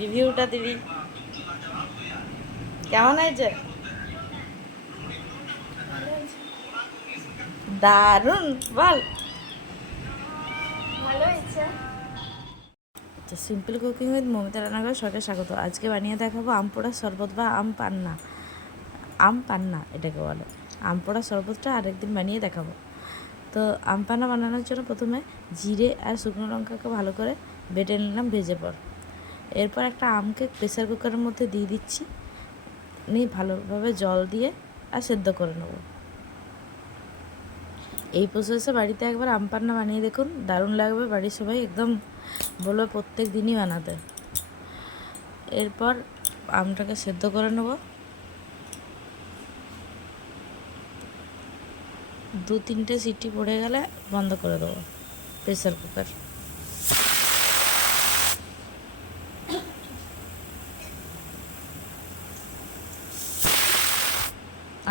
রিভিউটা দিবি কেমন হয়েছে? দারুণ, বল। ভালো হয়েছে। আচ্ছা, সিম্পল কুকিং উইথ মৌমিতা রান্নাঘরে সবাইকে স্বাগত। আজকে বানিয়ে দেখাবো আম পোড়া শরবত বা আম পান্না। আম পান্না এটাকে বলে। আম পোড়া শরবতটা আরেকদিন বানিয়ে দেখাবো। তো আম পান্না বানানোর জন্য প্রথমে জিরে আর শুকনো লঙ্কাকে ভালো করে বেটে নিলাম ভেজে পর। এরপর একটা আমকে প্রেসার কুকারের মধ্যে দিয়ে দিচ্ছি, নিয়ে ভালোভাবে জল দিয়ে আর সেদ্ধ করে নেবো। এই প্রসেসে বাড়িতে একবার আম পান্না বানিয়ে দেখুন, দারুণ লাগবে। বাড়ির সবাই একদম বলবে প্রত্যেক দিনই বানাতে। এরপর আমটাকে সেদ্ধ করে নেব। 2-3টে সিটি পড়ে গেলে বন্ধ করে দেবো প্রেসার কুকার।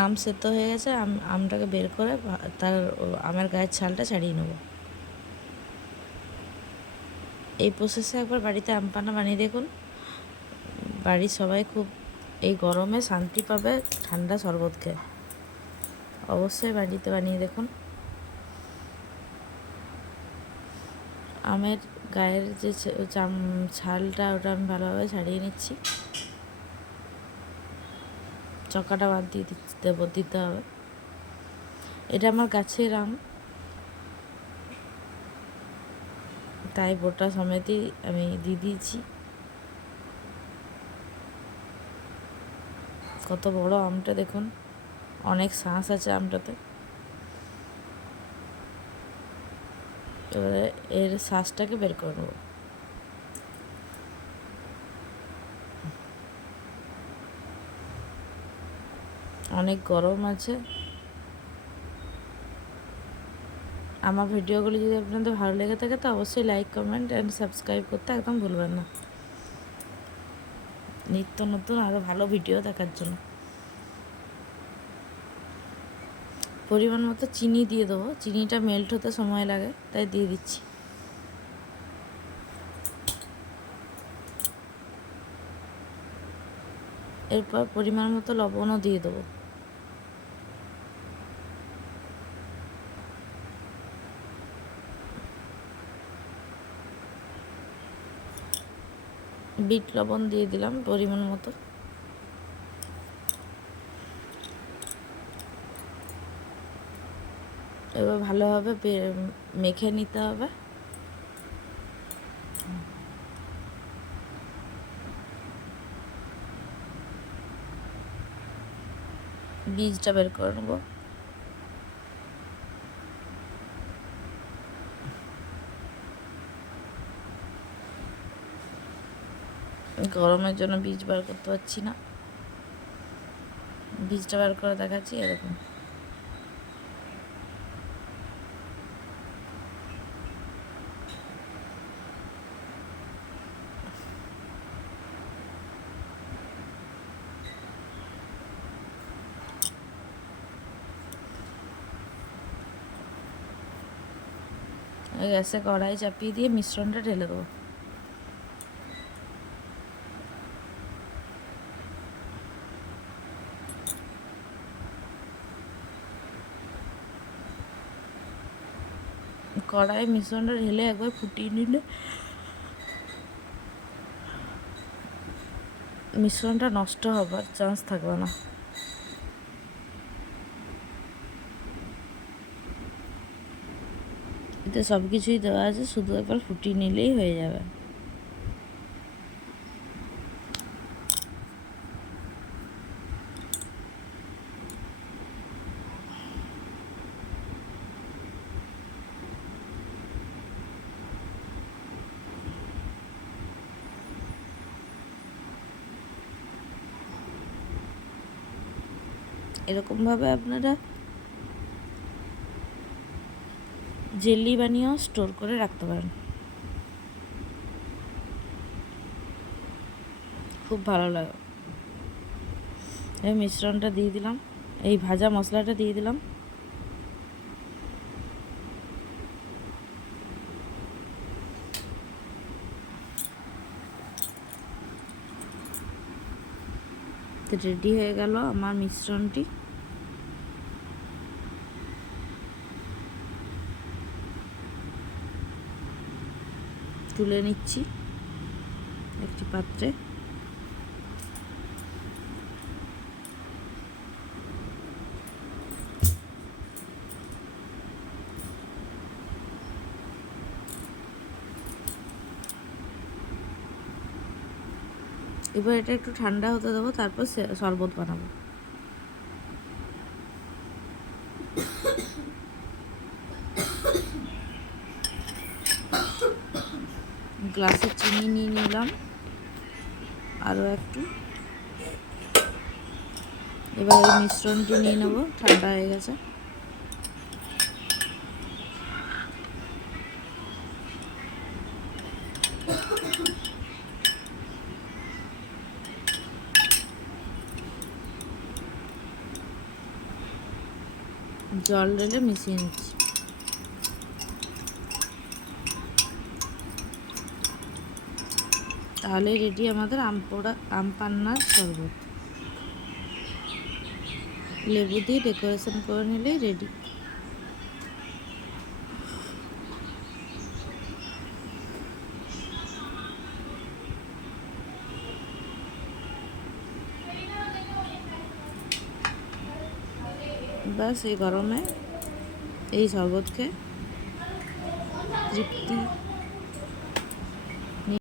আম সেদ্ধ হয়ে গেছে, আমটাকে বের করে তার আমের গায়ের ছালটা ছাড়িয়ে নেব। এই প্রসেসে একবার বাড়িতে আম পান্না বানিয়ে দেখুন, বাড়ির সবাই খুব এই গরমে শান্তি পাবে ঠান্ডা শরবত খেয়ে। অবশ্যই বাড়িতে বানিয়ে দেখুন। আমের গায়ের যে ছালটা ওটা আমি ভালোভাবে ছাড়িয়ে নিচ্ছি। চকাটা বাদ দিয়ে দিতে হবে। এটা আমার গাছের আম, তাই বোটা সমেতই আমি দিয়ে দিয়েছি। কত বড় আমটা দেখুন, অনেক শাঁস আছে আমটাতে। এবারে এর শাঁসটাকে বের করে নেব। অনেক গরম আছে। আমার ভিডিওগুলি যদি আপনাদের ভালো লেগে থাকে তো অবশ্যই লাইক, কমেন্ট অ্যান্ড সাবস্ক্রাইব করতে একদম ভুলবেন না, নিত্য নতুন আরও ভালো ভিডিও দেখার জন্য। পরিমাণ মতো চিনি দিয়ে দেবো। চিনিটা মেল্ট হতে সময় লাগে, তাই দিয়ে দিচ্ছি। এরপর পরিমাণ মতো লবণও দিয়ে দেবো। বিট লবণ দিয়ে দিলাম পরিমাণ মতো। এবার ভালোভাবে মেখে নিতে হবে। বীজটা বের করে নেব। গরমের জন্য বীজ বার করতে পারছি না, বীজটা বার করে দেখাচ্ছি। এরকম গ্যাসে কড়াই চাপিয়ে দিয়ে মিশ্রণটা ঢেলে দেবো। কড়াই মিশ্রণটা ঢেলে একবার ফুটিয়ে নিলে মিশ্রণটা নষ্ট হবার চান্স থাকবে না। এতে সব কিছুই দেওয়া আছে, শুধু একবার ফুটিয়ে নিলেই হয়ে যাবে। এরকমভাবে আপনারা জেলি বানিয়েও স্টোর করে রাখতে পারেন, খুব ভালো লাগে। এই মিশ্রণটা দিয়ে দিলাম, এই ভাজা মশলাটা দিয়ে দিলাম। রেডি হয়ে গেল আমার মিশ্রণটি। তুলে নিচ্ছি একটি পাত্রে। এবার এটা একটু ঠান্ডা হতে দেবো, তারপর শরবত বানাবো। গ্লাসে চিনি নিয়ে নিলাম আরও একটু। এবার এই মিশ্রণটি নিয়ে নেবো, ঠান্ডা হয়ে গেছে। জল ঢেলে মিশিয়ে নিচ্ছি। তাহলে রেডি আমাদের আম পান্নার শরবত। লেবু দিয়ে ডেকোরেশন করে নিলেই রেডি। ব্যাস, এই গরমে এই শরবতকে তৃপ্তি